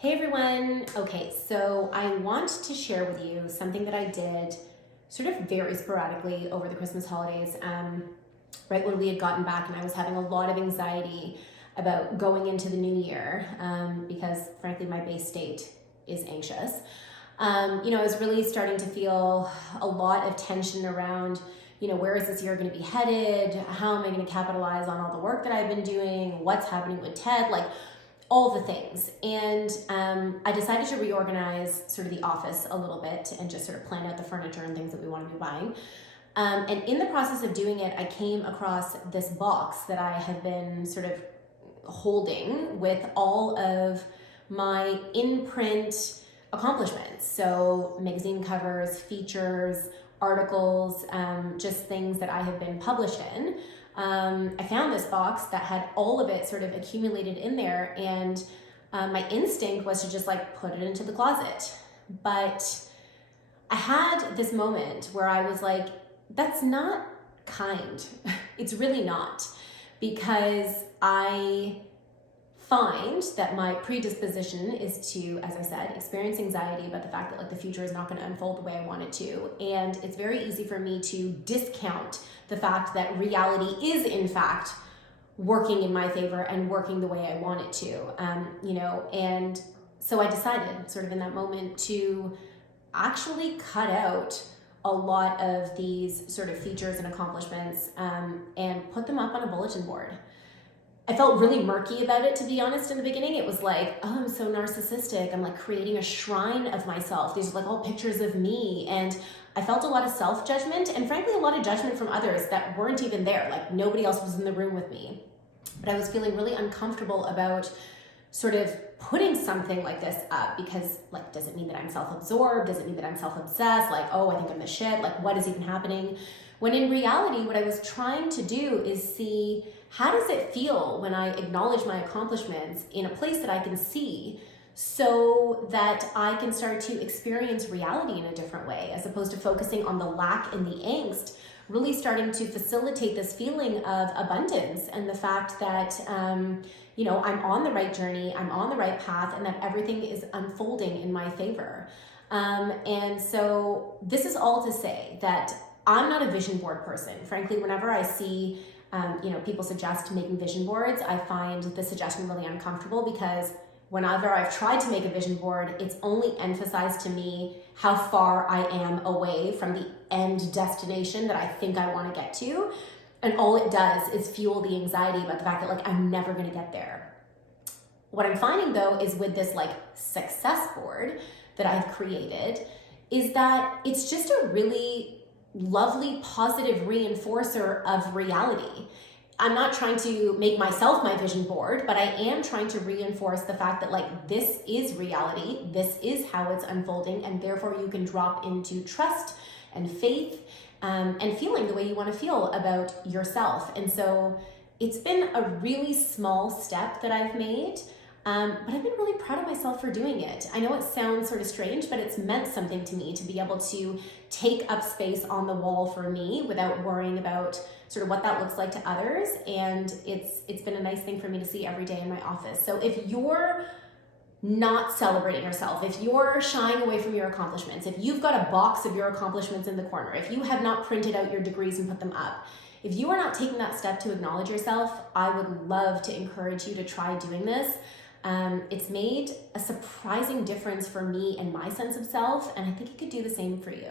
Hey everyone. Okay, so I want to share with you something that I did sort of very sporadically over the Christmas holidays, right when we had gotten back, and I was having a lot of anxiety about going into the new year because, frankly, my base state is anxious. I was really starting to feel a lot of tension around, where is this year going to be headed? How am I going to capitalize on all the work that I've been doing? What's happening with Ted? Like, all the things. And I decided to reorganize sort of the office a little bit and just sort of plan out the furniture and things that we want to be buying. And in the process of doing it, I came across this box that I have been sort of holding with all of my in-print accomplishments. So magazine covers, features, articles, just things that I have been published in. I found this box that had all of it sort of accumulated in there, and my instinct was to just like put it into the closet. But I had this moment where I was like, that's not kind. It's really not, because I find that my predisposition is to, as I said, experience anxiety about the fact that like the future is not going to unfold the way I want it to. And it's very easy for me to discount the fact that reality is in fact working in my favor and working the way I want it to, and so I decided sort of in that moment to actually cut out a lot of these sort of features and accomplishments and put them up on a bulletin board. I felt really murky about it, to be honest, in the beginning. It was like, oh, I'm so narcissistic. I'm like creating a shrine of myself. These are like all pictures of me. And I felt a lot of self-judgment and frankly, a lot of judgment from others that weren't even there. Like nobody else was in the room with me. But I was feeling really uncomfortable about sort of putting something like this up because like, does it mean that I'm self-absorbed? Does it mean that I'm self-obsessed? Like, oh, I think I'm the shit. Like, what is even happening? When in reality, what I was trying to do is see, how does it feel when I acknowledge my accomplishments in a place that I can see, so that I can start to experience reality in a different way, as opposed to focusing on the lack and the angst, really starting to facilitate this feeling of abundance and the fact that, I'm on the right journey, I'm on the right path, and that everything is unfolding in my favor. And so this is all to say that I'm not a vision board person. Frankly, whenever I see people suggest making vision boards, I find the suggestion really uncomfortable, because whenever I've tried to make a vision board, it's only emphasized to me how far I am away from the end destination that I think I want to get to. And all it does is fuel the anxiety about the fact that like I'm never going to get there. What I'm finding though is with this like success board that I've created is that it's just a really lovely, positive reinforcer of reality. I'm not trying to make myself my vision board, but I am trying to reinforce the fact that like this is reality, this is how it's unfolding, and therefore you can drop into trust and faith and feeling the way you want to feel about yourself. And so it's been a really small step that I've made, but I've been really proud of myself for doing it. I know it sounds sort of strange, but it's meant something to me to be able to take up space on the wall for me without worrying about sort of what that looks like to others. And it's been a nice thing for me to see every day in my office. So if you're not celebrating yourself, if you're shying away from your accomplishments, if you've got a box of your accomplishments in the corner, if you have not printed out your degrees and put them up, if you are not taking that step to acknowledge yourself, I would love to encourage you to try doing this. It's made a surprising difference for me and my sense of self, and I think it could do the same for you.